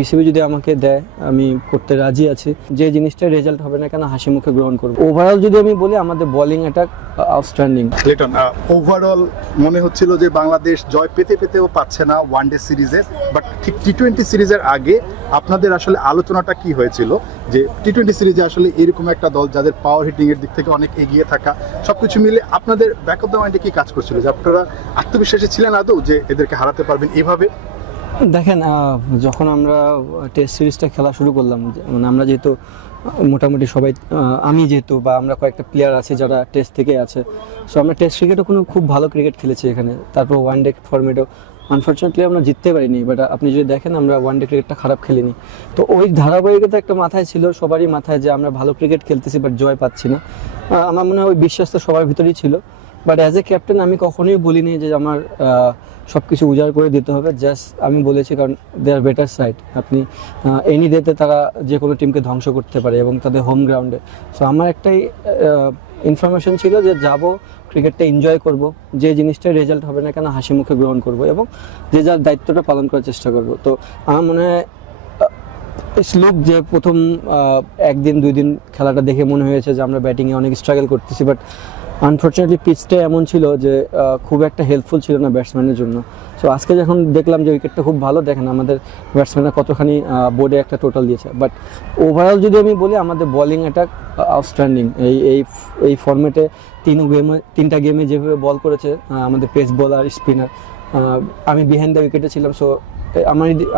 BCB যদি আমাকে দেয় আমি করতে রাজি আছি। যে জিনিসটার রেজাল্ট হবে না কেন হাসি মুখে গ্রহণ করব। ওভারঅল যদি আমি বলি আমাদের bowling attack outstanding. Liton, overall মনে হচ্ছিল যে বাংলাদেশ জয় পেতে পেতেও পাচ্ছে না ওয়ানডে সিরিজে, বাট ঠিক টি-20 সিরিজের আগে আপনাদের আসলে আলোচনাটা কি হয়েছিল যে টি-20 সিরিজে আসলে এরকম একটা দল যাদের পাওয়ার হিটিং এর দিক থেকে অনেক এগিয়ে থাকা, সবকিছু মিলে আপনাদের ব্যাক অফ দ্য মাইন্ডে কি কাজ করছিল যে আপনারা আত্মবিশ্বাসী ছিলেন আদৌ যে এদেরকে হারাতে পারবেন এভাবে? দেখেন, যখন আমরা টেস্ট সিরিজটা খেলা শুরু করলাম, মানে আমরা যেহেতু মোটামুটি সবাই আমি যেহেতু বা আমরা কয়েকটা প্লেয়ার আছে যারা টেস্ট থেকে আছে, সো আমরা টেস্ট ক্রিকেটও খুব ভালো ক্রিকেট খেলেছি এখানে। তারপর ওয়ান ডে ফরম্যাটও আনফর্চুনেটলি আমরা জিততে পারিনি, বাট আপনি যদি দেখেন আমরা ওয়ান ডে ক্রিকেটটা খারাপ খেলিনি। তো ওই ধারাবাহিকতা একটা মাথায় ছিল, সবারই মাথায়, যে আমরা ভালো ক্রিকেট খেলতেছি বাট জয় পাচ্ছি না। আমার মনে হয় ওই বিশ্বাস তো সবার ভিতরেই ছিল। বাট অ্যাজ এ ক্যাপ্টেন আমি কখনোই বলিনি যে আমার সব কিছু উজাড় করে দিতে হবে। জাস্ট আমি বলেছি কারণ দে আর বেটার সাইড। আপনি এনি ডেতে তারা যে কোনো টিমকে ধ্বংস করতে পারে এবং তাদের হোম গ্রাউন্ডে। সো আমার একটাই ইনফরমেশন ছিল যে যাব, ক্রিকেটটা এনজয় করব, যে জিনিসটার রেজাল্ট হবে না কেন হাসি মুখে গ্রহণ করব এবং যে যার দায়িত্বটা পালন করার চেষ্টা করব। তো আমার মনে হয় শ্লোক যে প্রথম একদিন দুই দিন খেলাটা দেখে মনে হয়েছে যে আমরা ব্যাটিংয়ে অনেক স্ট্রাগল করতেছি, বাট আনফর্চুনেটলি পিচটা এমন ছিল যে খুব একটা হেল্পফুল ছিল না ব্যাটসম্যানের জন্য। সো আজকে যখন দেখলাম যে উইকেটটা খুব ভালো, দেখেন আমাদের ব্যাটসম্যানরা কতখানি বোর্ডে একটা টোটাল দিয়েছে। বাট ওভারঅল যদি আমি বলি আমাদের বোলিং অ্যাটাক আউটস্ট্যান্ডিং। এই ফর্মেটে তিনটা গেমে যেভাবে বল করেছে আমাদের পেস বোলার, স্পিনার, আমি বিহাইন্ড দ্য উইকেটে ছিলাম। সো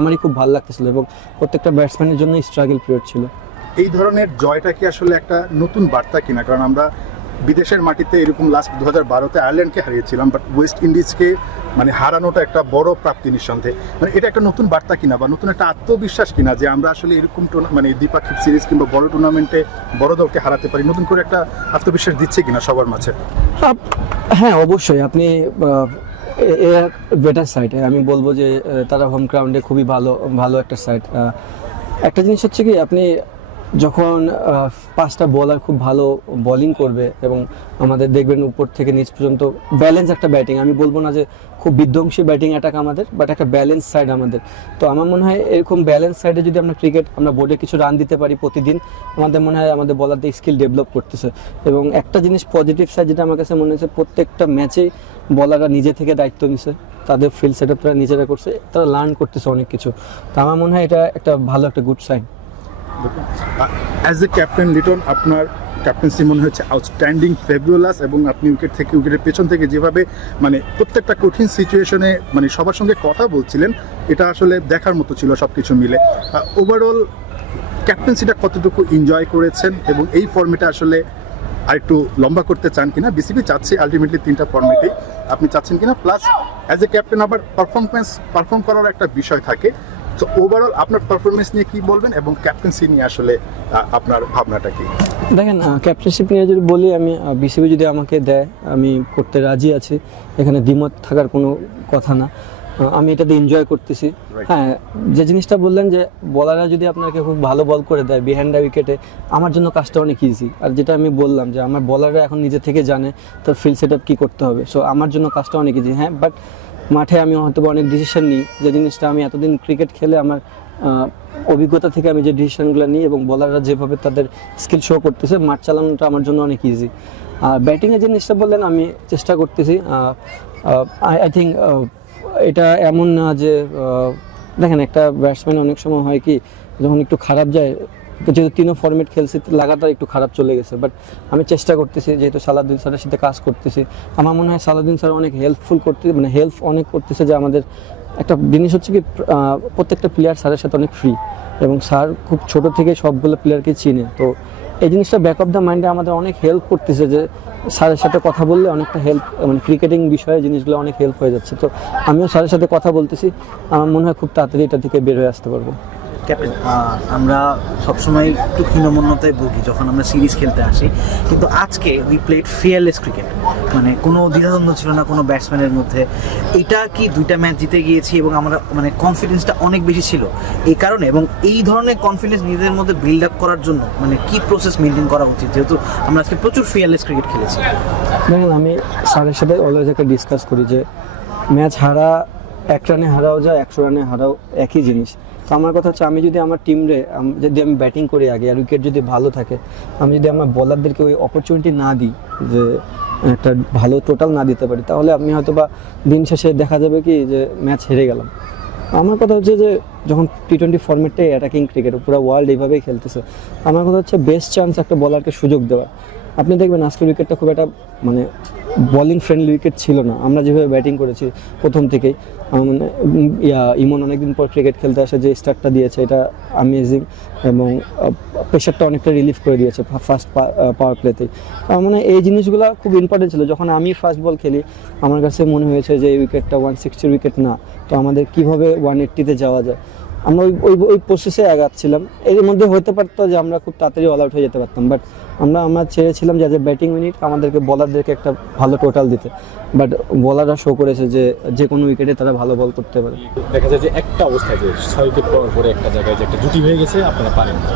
আমারই খুব ভালো লাগতেছিল এবং প্রত্যেকটা ব্যাটসম্যানের জন্য স্ট্রাগল পিরিয়ড ছিল। এই ধরনের জয়টা কি আসলে একটা নতুন বার্তা কিনা? কারণ আমরা বিদেশের মাটিতে এরকম লাস্ট 2012-তে আয়ারল্যান্ডকে হারিয়েছিলাম, বাট ওয়েস্ট ইন্ডিজকে মানে হারানোটা একটা বড় প্রাপ্তি নিঃসন্দেহে। মানে এটা একটা নতুন বার্তা কিনা বা নতুন একটা আত্মবিশ্বাস কিনা যে আমরা আসলে এরকম মানে দ্বিপাক্ষিক সিরিজ কিংবা বড় টুর্নামেন্টে বড় দলকে হারাতে পারি, নতুন করে একটা আত্মবিশ্বাস দিচ্ছে কিনা সবার মাঝে? হ্যাঁ, অবশ্যই। আপনি বেটার সাইড, আমি বলবো যে তারা হোম গ্রাউন্ডে খুবই ভালো একটা সাইড। একটা জিনিস হচ্ছে কি, আপনি যখন পাঁচটা বোলার খুব ভালো বোলিং করবে এবং আমাদের দেখবেন উপর থেকে নিচ পর্যন্ত ব্যালেন্স একটা ব্যাটিং, আমি বলবো না যে খুব বিধ্বংসী ব্যাটিং অ্যাটাক আমাদের, বাট একটা ব্যালেন্স সাইড আমাদের। তো আমার মনে হয় এরকম ব্যালেন্স সাইডে যদি আমরা বোর্ডে কিছু রান দিতে পারি প্রতিদিন, আমাদের মনে হয় আমাদের বোলারদের স্কিল ডেভেলপ করতেছে। এবং একটা জিনিস পজিটিভ সাইড যেটা আমার কাছে মনে হচ্ছে, প্রত্যেকটা ম্যাচেই বোলাররা নিজে থেকে দায়িত্ব নিছে, তাদের ফিল্ড সেট আপটা নিজেরা করছে, তারা লার্ন করতেছে অনেক কিছু। তো আমার মনে হয় এটা একটা ভালো একটা good sign. As a captain Liton, আপনার ক্যাপ্টেন্সি মনে হচ্ছে আউটস্ট্যান্ডিং, ফেবুলাস, এবং আপনি উইকেটের পেছন থেকে যেভাবে মানে প্রত্যেকটা কঠিন সিচুয়েশনে মানে সবার সঙ্গে কথা বলছিলেন, এটা আসলে দেখার মতো ছিল সব কিছু মিলে। ওভারঅল ক্যাপ্টেন্সিটা কতটুকু এনজয় করেছেন এবং এই ফর্মেটে আসলে আরেকটু লম্বা করতে চান কিনা? বিসিবি চাচ্ছে আলটিমেটলি 3টা ফর্মেটেই, আপনি চাচ্ছেন কিনা? প্লাস অ্যাজ এ ক্যাপ্টেন আবার পারফর্ম করার একটা বিষয় থাকে। তো ওভারঅল আপনার পারফরমেন্স নিয়ে কি বলবেন এবং ক্যাপ্টেন্সি নিয়ে আসলে আপনার ভাবনাটা কি? দেখেন, ক্যাপ্টেনশিপ নিয়ে যদি বলি, আমি বিসিবি যদি আমাকে দেয় আমি করতে রাজি আছি। এখানে দ্বিমত থাকার কোনো কথা না, আমি এটাতে এনজয় করতেছি। হ্যাঁ, যে জিনিসটা বললেন যে বলাররা যদি আপনাকে খুব ভালো বল করে দেয় বিহাইন্ড দ্য উইকেটে, আমার জন্য কাজটা অনেক ইজি। আর যেটা আমি বললাম যে আমার বলাররা এখন নিজে থেকে জানে তার ফিল্ড সেট আপ কী করতে হবে। সো আমার জন্য কাজটা অনেক ইজি। হ্যাঁ, বাট মাঠে আমি হয়তো অনেক ডিসিশন নিই, যে জিনিসটা আমি এতদিন ক্রিকেট খেলে আমার অভিজ্ঞতা থেকে আমি যে ডিসিশনগুলো নিই এবং বলাররা যেভাবে তাদের স্কিল শো করতেছে, মাঠ চালানোটা আমার জন্য অনেক ইজি। আর ব্যাটিংয়ের যে জিনিসটা বললেন, আমি চেষ্টা করতেছি। আই থিঙ্ক এটা এমন না যে দেখেন, একটা ব্যাটসম্যান অনেক সময় হয় কি, যখন একটু খারাপ যায়, যেহেতু 3 ফর্মেট খেলছি লাগাতার একটু খারাপ চলে গেছে, বাট আমি চেষ্টা করতেছি, যেহেতু সালাউদ্দিন স্যারের সাথে কাজ করতেছি, আমার মনে হয় সালাউদ্দিন স্যার অনেক হেল্পফুল হেল্প অনেক করতেছে। যে আমাদের একটা জিনিস হচ্ছে কি, প্রত্যেকটা প্লেয়ার স্যারের সাথে অনেক ফ্রি এবং স্যার খুব ছোট থেকে সবগুলো প্লেয়ারকে চিনে। তো এই জিনিসটা ব্যাক অফ দ্য মাইন্ডে আমাদের অনেক হেল্প করতেছে, যে স্যারের সাথে কথা বললে অনেকটা হেল্প, মানে ক্রিকেটিং বিষয়ে জিনিসগুলো অনেক হেল্প হয়ে যাচ্ছে। তো আমিও স্যারের সাথে কথা বলতেছি, আমার মনে হয় খুব তাড়াতাড়ি এটা থেকে বের হয়ে আসতে পারবো। ক্যাপ্টেন, আমরা সবসময় একটু হীনমন্যতায় ভুগি যখন আমরা সিরিজ খেলতে আসি, কিন্তু আজকে উই প্লেড ফিয়ারলেস ক্রিকেট, মানে কোনো দ্বিধাদ্বন্দ্ব ছিল না কোনো ব্যাটসম্যানের মধ্যে। এটা কি 2টা ম্যাচ জিতে গিয়েছি এবং আমরা মানে কনফিডেন্সটা অনেক বেশি ছিল এই কারণে, এবং এই ধরনের কনফিডেন্স নিজেদের মধ্যে বিল্ড আপ করার জন্য মানে কি প্রসেস মেনটেন করা উচিত, যেহেতু আমরা আজকে প্রচুর ফিয়ারলেস ক্রিকেট খেলেছি? দেখুন, আমি স্যারের সাথে অলওয়েজ একটা ডিসকাস করি যে ম্যাচ হারা 1 রানে হারাও যায়, 100 রানে হারাও একই জিনিস। তো আমার কথা হচ্ছে আমি যদি আমার টিমরে যদি আমি ব্যাটিং করি আগে আর উইকেট যদি ভালো থাকে, আমি যদি আমার বলারদেরকে ওই অপরচুনিটি না দিই যে একটা ভালো টোটাল না দিতে পারি, তাহলে আমি হয়তো বা দিন শেষে দেখা যাবে কি যে ম্যাচ হেরে গেলাম। আমার কথা হচ্ছে যে যখন T20 ফরম্যাটটাই অ্যাটাকিং ক্রিকেট, পুরো ওয়ার্ল্ড এইভাবেই খেলতেছে, আমার কথা হচ্ছে বেস্ট চান্স একটা বলারকে সুযোগ দেওয়া। আপনি দেখবেন আজকের উইকেটটা খুব একটা মানে বলিং ফ্রেন্ডলি উইকেট ছিল না। আমরা যেভাবে ব্যাটিং করেছি প্রথম থেকেই, মানে ইমন অনেকদিন পর ক্রিকেট খেলতে আসে, যে স্টার্টটা দিয়েছে এটা অ্যামেজিং এবং প্রেশারটা অনেকটা রিলিফ করে দিয়েছে ফার্স্ট পাওয়ার প্লেতেই। মানে এই জিনিসগুলো খুব ইম্পর্টেন্ট ছিল। যখন আমি ফার্স্ট বল খেলি আমার কাছে মনে হয়েছে যে এই উইকেটটা 160 উইকেট না, তো আমাদের কীভাবে 180-তে যাওয়া যায়, আমরা ওই প্রসেসে আগাচ্ছিলাম। এর মধ্যে হতে পারতো যে আমরা খুব তাড়াতাড়ি অল আউট হয়ে যেতে পারতাম, বাট আমরা চেয়েছিলাম যে ব্যাটিং ইউনিট আমাদেরকে বলারদেরকে একটা ভালো টোটাল দিতে, বাট বলাররা শো করেছে যে কোনো উইকেটে তারা ভালো বল করতে পারে। দেখা যায় যে একটা অবস্থায় যে 6 উইকেট পর পরে একটা জায়গায় যে একটা জুটি হয়ে গেছে, আপনারা পারেন না।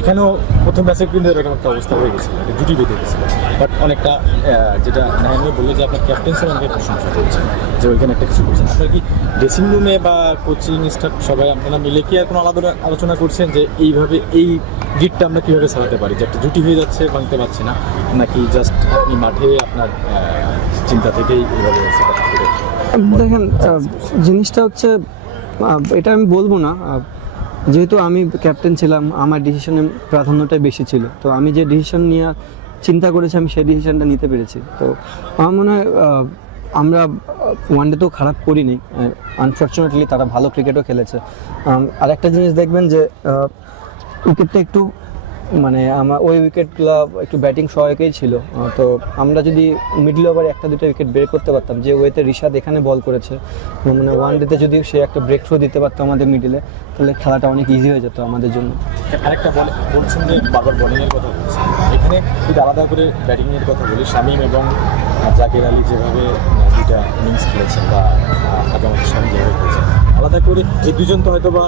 এখানেও প্রথম ম্যাচে কিন্তু এরকম একটা অবস্থা হয়ে গেছিল, একটা জুটি বেঁধে গেছিল। বাট অনেকটা যেটা নাহিদ বললো যে আপনার ক্যাপ্টেন্সির অনেক প্রশংসা করছেন যে ওইখানে একটা কিছু করছেন। আপনার কি ড্রেসিং রুমে বা কোচিং স্টাফ সবাই আপনারা মিলে কি আর কোনো আলাদা আলোচনা করছেন যে এইভাবে এই গিটটা আমরা কীভাবে চালাতে পারি, যে একটা জুটি হয়ে যাচ্ছে ভাঙতে পারছি না, নাকি জাস্ট আপনি মাঠে আপনার চিন্তা থেকেই এইভাবে সেটা করে? দেখেন জিনিসটা হচ্ছে এটা আমি বলবো না, যেহেতু আমি ক্যাপ্টেন ছিলাম আমার ডিসিশনের প্রাধান্যটাই বেশি ছিল, তো আমি যে ডিসিশন নিয়ে চিন্তা করেছি আমি সেই ডিসিশনটা নিতে পেরেছি। তো আমার মনে হয় আমরা ওয়ানডেতেও খারাপ করিনি, আনফর্চুনেটলি তারা ভালো ক্রিকেটও খেলেছে। আর একটা জিনিস দেখবেন যে উইকেটটা একটু মানে আমার ওই উইকেটগুলো একটু ব্যাটিং সহায়কই ছিল, তো আমরা যদি মিডল ওভারে একটা দুটো উইকেট ব্রেক করতে পারতাম, যে ওয়েতে রিশাদ এখানে বল করেছে, মানে ওয়ানডেতে যদি সে একটা ব্রেক থ্রো দিতে পারতো আমাদের মিডলে, তাহলে খেলাটা অনেক ইজি হয়ে যেত আমাদের জন্য। আরেকটা বলছেন যে বারবার বোলিংয়ের কথা বলছেন, এখানে যদি আলাদা করে ব্যাটিংয়ের কথা বলি, শামীম এবং জাকির আলী যেভাবে দুইটা ইনিংস খেলেছেন বা আগামী শামীম যেভাবে খেলেছেন, আলাদা করে এই দুজন তো হয়তো বা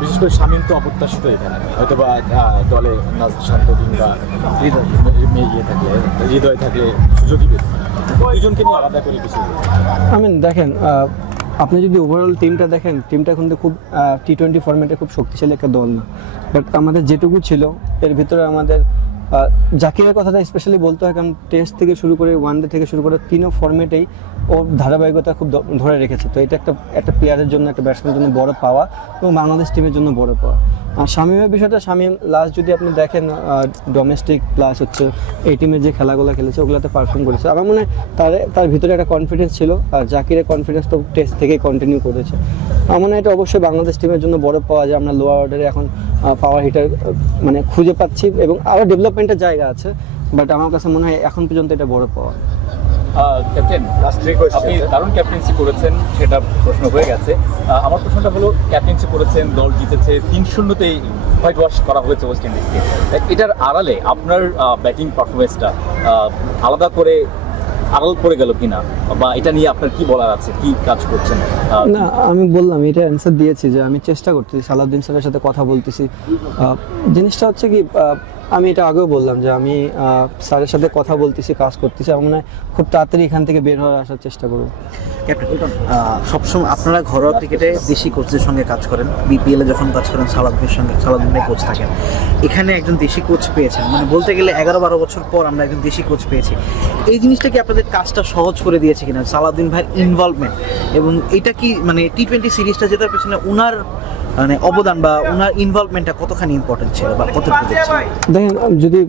বিশেষ করে শামীম তো অপ্রত্যাশিত এখানে, হয়তো বা দলে শান্ত কিংবা হৃদয় থাকলে সুযোগই পেত, দুজনকে নিয়ে আলাদা করে কিছু। দেখেন আপনি যদি ওভারঅল টিমটা দেখেন, টিমটা কিন্তু খুব T20 ফরম্যাটে খুব শক্তিশালী একটা দল না, বাট আমাদের যেটুকু ছিল এর ভিতরে আমাদের জাকিরের কথাটা স্পেশালি বলতে হয়, কারণ টেস্ট থেকে শুরু করে ওয়ানডে থেকে শুরু করে তিনও ফরম্যাটেই ও ধারাবাহিকতা খুব ধরে রেখেছে। তো এটা একটা প্লেয়ারের জন্য, একটা ব্যাটসম্যানের জন্য বড় পাওয়া এবং বাংলাদেশ টিমের জন্য বড় পাওয়া। আর শামীমের বিষয়টা, শামীম লাস্ট যদি আপনি দেখেন ডোমেস্টিক প্লাস হচ্ছে এই টিমের যে খেলাগুলো খেলেছে ওগুলোতে পারফর্ম করেছে। আমার মনে হয় তার ভিতরে একটা কনফিডেন্স ছিল, আর জাকিরের কনফিডেন্স তো টেস্ট থেকেই কন্টিনিউ করেছে। আমার মনে হয় এটা অবশ্যই বাংলাদেশ টিমের জন্য বড় পাওয়া, যে আমরা লোয়ার অর্ডারে এখন পাওয়ার হিটার মানে খুঁজে পাচ্ছি এবং আরও ডেভেলপমেন্টের জায়গা আছে, বাট আমার কাছে মনে হয় এখন পর্যন্ত এটা বড় পাওয়া। ক্যাপ্টেন, আপনি দারুণ ক্যাপ্টেন্সি করেছেন, সেটা প্রশ্ন হয়ে গেছে। আমার প্রশ্নটা হলো, ক্যাপ্টেন্সি করেছেন, দল জিতেছে, 3-0-তেই হোয়াইট ওয়াশ করা হয়েছে ওয়েস্ট ইন্ডিজকে। এটার আড়ালে আপনার ব্যাটিং পারফরমেন্সটা আলাদা করে আড়াল পড়ে গেল কিনা, বা এটা নিয়ে আপনার কি বলার আছে, কি কাজ করছেন? না, আমি বললাম এটা অ্যান্সার দিয়েছি যে আমি চেষ্টা করতেছি, সালাউদ্দিন স্যারের সাথে কথা বলতেছি। জিনিসটা হচ্ছে কি, আমি এটা আগেও বললাম যে আমি স্যারের সাথে কথা বলতেছি, কাজ করতেছি। আমার মনে হয় খুব তাড়াতাড়ি এখান থেকে বের হয়ে আসার চেষ্টা করব। ক্যাপ্টেন, সবসময় আপনারা ঘরোয়া ক্রিকেটে দেশি কোচদের সঙ্গে কাজ করেন, বিপিএলে যখন কাজ করেন সালাউদ্দিনের সঙ্গে, সালাউদ্দিনের কোচ থাকেন, এখানে একজন দেশি কোচ পেয়েছেন, মানে বলতে গেলে 11-12 বছর পর আমরা একজন দেশি কোচ পেয়েছি। এই জিনিসটা কি আপনাদের কাজটা সহজ করে দিয়েছে কিনা, সালাউদ্দিন ভাইয়ের ইনভলভমেন্ট, এবং এটা কি মানে T20 সিরিজটা জেতার পেছনে উনার মানে অবদান বা ওনার ইনভলভমেন্টটা কতখানি ইম্পর্টেন্ট ছিল বা কত প্রজেক্ট ছিল? দেখেন, যদি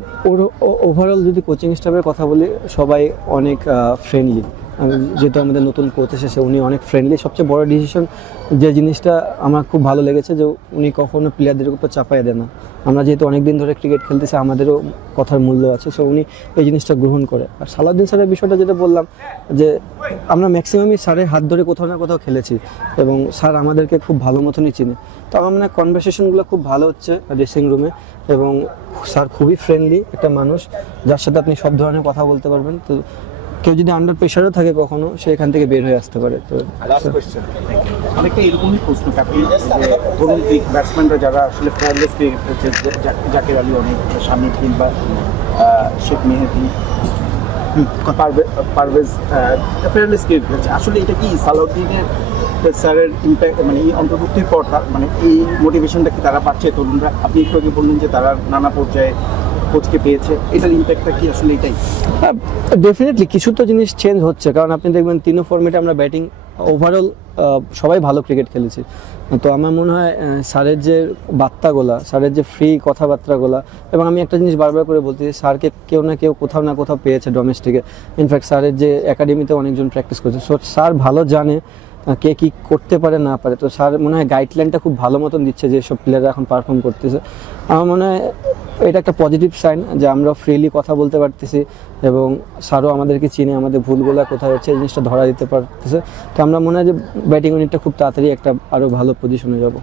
ওভারঅল যদি কোচিং স্টাফের কথা বলি, সবাই অনেক ফ্রেন্ডলি। যেহেতু আমাদের নতুন কোচ এসেছে, উনি অনেক ফ্রেন্ডলি। সবচেয়ে বড় ডিসিশন যে জিনিসটা আমার খুব ভালো লেগেছে, যে উনি কখনো প্লেয়ারদের উপর চাপাইয়ে দেন না। আমরা যেহেতু অনেক দিন ধরে ক্রিকেট খেলতেছি, আমাদেরও কথার মূল্য আছে, সো উনি এই জিনিসটা গ্রহণ করে। আর সালাউদ্দিন স্যারের বিষয়টা যেটা বললাম, যে আমরা ম্যাক্সিমামই স্যারের হাত ধরে কোথাও না কোথাও খেলেছি এবং স্যার আমাদেরকে খুব ভালো মতনই চিনে। তো আমার মনে হয় কনভারসেশনগুলো খুব ভালো হচ্ছে ড্রেসিং রুমে, এবং স্যার খুবই ফ্রেন্ডলি একটা মানুষ, যার সাথে আপনি সব ধরনের কথা বলতে পারবেন। তো কেউ যদি আন্ডার প্রেশারও থাকে কখনো, সে এখান থেকে বের হয়ে আসতে পারে। তো অনেকটা এরকমই প্রশ্ন ক্যাপ্টেন, যে ধরুন ব্যাটসম্যানরা যারা আসলে ফেয়ারলেস ক্রিকেট খেলছে, জাকির আলী অনেক, শামীম কিংবা শেখ মেহেদী, পারভেজ ফেয়ারলেস ক্রিয়েট করেছে। আসলে এটা কি সালাউদ্দিনের স্যারের ইম্প্যাক্ট, মানে এই অন্তর্ভুক্তির পর মানে এই মোটিভেশনটা কি তারা পাচ্ছে তরুণরা? আপনি একটু আগে বললেন যে তারা নানা পর্যায়ে কোচকে পেয়েছে, এটার ইম্প্যাক্টটা কি আসলে এটাই? ডেফিনেটলি কিছু তো জিনিস চেঞ্জ হচ্ছে, কারণ আপনি দেখবেন তিনও ফর্মেটে আমরা ব্যাটিং ওভারঅল সবাই ভালো ক্রিকেট খেলেছি। তো আমার মনে হয় স্যারের যে বার্তাগুলা, স্যারের যে ফ্রি কথাবার্তাগুলা, এবং আমি একটা জিনিস বারবার করে বলতেছি, স্যারকে কেউ না কেউ কোথাও না কোথাও পেয়েছে ডোমেস্টিকে। ইনফ্যাক্ট স্যারের যে একাডেমিতে অনেকজন প্র্যাকটিস করছে, সো স্যার ভালো জানে কে কী করতে পারে না পারে। তো স্যার মনে হয় গাইডলাইনটা খুব ভালো মতন দিচ্ছে যে সব প্লেয়াররা এখন পারফর্ম করতেছে। আমার মনে হয় এটা একটা পজিটিভ সাইন যে আমরা ফ্রিলি কথা বলতে পারতেছি এবং স্যারও আমাদেরকে চিনে, আমাদের ভুলগুলো কোথায় হচ্ছে এই জিনিসটা ধরা দিতে পারতেছে। তো আমরা মনে হয় যে ব্যাটিং ইউনিটটা খুব তাড়াতাড়ি একটা আরও ভালো পজিশনে যাব।